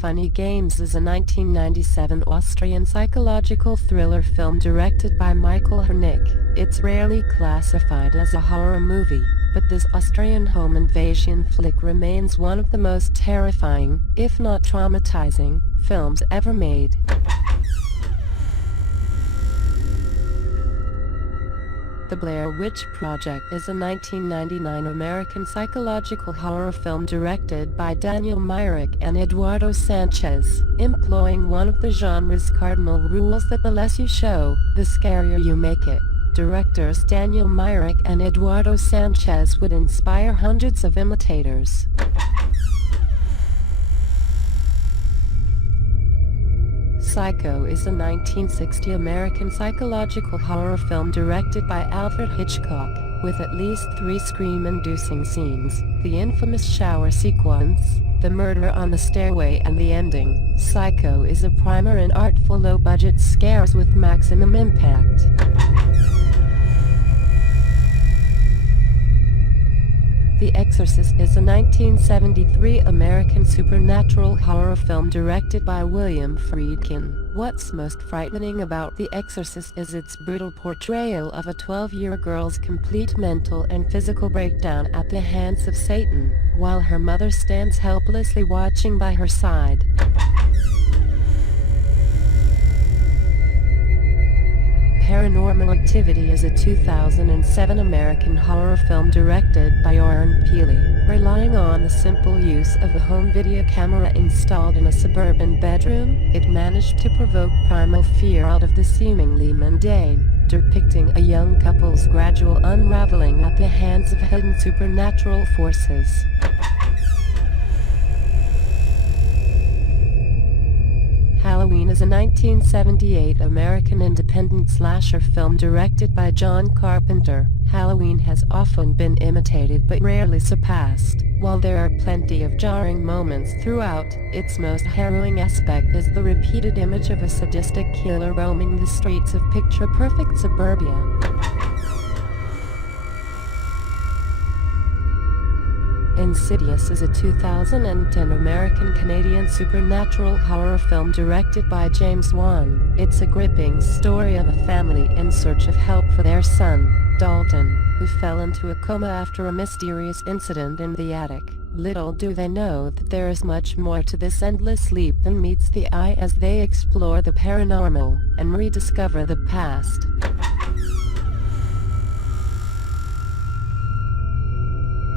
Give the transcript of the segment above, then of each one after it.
Funny Games is a 1997 Austrian psychological thriller film directed by Michael Haneke. It's rarely classified as a horror movie, but this Austrian home invasion flick remains one of the most terrifying, if not traumatizing, films ever made. The Blair Witch Project is a 1999 American psychological horror film directed by Daniel Myrick and Eduardo Sanchez, employing one of the genre's cardinal rules that the less you show, the scarier you make it. Directors Daniel Myrick and Eduardo Sanchez would inspire hundreds of imitators. Psycho is a 1960 American psychological horror film directed by Alfred Hitchcock, with at least 3 scream-inducing scenes: the infamous shower sequence, the murder on the stairway, and the ending. Psycho is a primer in artful low-budget scares with maximum impact. The Exorcist is a 1973 American supernatural horror film directed by William Friedkin. What's most frightening about The Exorcist is its brutal portrayal of a 12-year girl's complete mental and physical breakdown at the hands of Satan, while her mother stands helplessly watching by her side. Paranormal Activity is a 2007 American horror film directed by Oren Peli. Relying on the simple use of a home video camera installed in a suburban bedroom, it managed to provoke primal fear out of the seemingly mundane, depicting a young couple's gradual unraveling at the hands of hidden supernatural forces. Halloween is a 1978 American independent slasher film directed by John Carpenter. Halloween has often been imitated but rarely surpassed. While there are plenty of jarring moments throughout, its most harrowing aspect is the repeated image of a sadistic killer roaming the streets of picture-perfect suburbia. Insidious is a 2010 American-Canadian supernatural horror film directed by James Wan. It's a gripping story of a family in search of help for their son, Dalton, who fell into a coma after a mysterious incident in the attic. Little do they know that there is much more to this endless leap than meets the eye as they explore the paranormal and rediscover the past.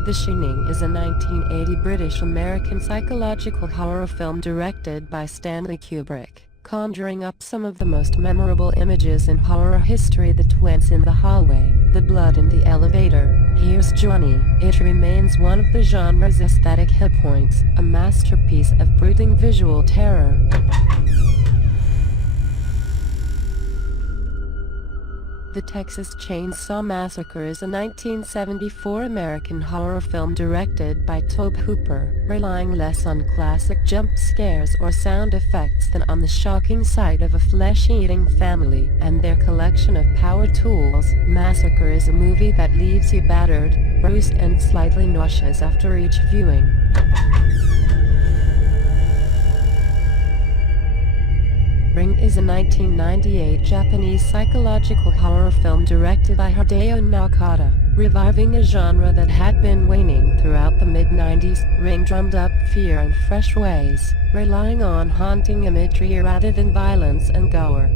The Shining is a 1980 British-American psychological horror film directed by Stanley Kubrick, conjuring up some of the most memorable images in horror history: the twins in the hallway, the blood in the elevator, here's Johnny. It remains one of the genre's aesthetic high points, a masterpiece of brooding visual terror. The Texas Chainsaw Massacre is a 1974 American horror film directed by Tobe Hooper, relying less on classic jump scares or sound effects than on the shocking sight of a flesh-eating family and their collection of power tools. Massacre is a movie that leaves you battered, bruised, and slightly nauseous after each viewing. Ringu is a 1998 Japanese psychological horror film directed by Hideo Nakata, reviving a genre that had been waning throughout the mid-90s. Ringu drummed up fear in fresh ways, relying on haunting imagery rather than violence and gore.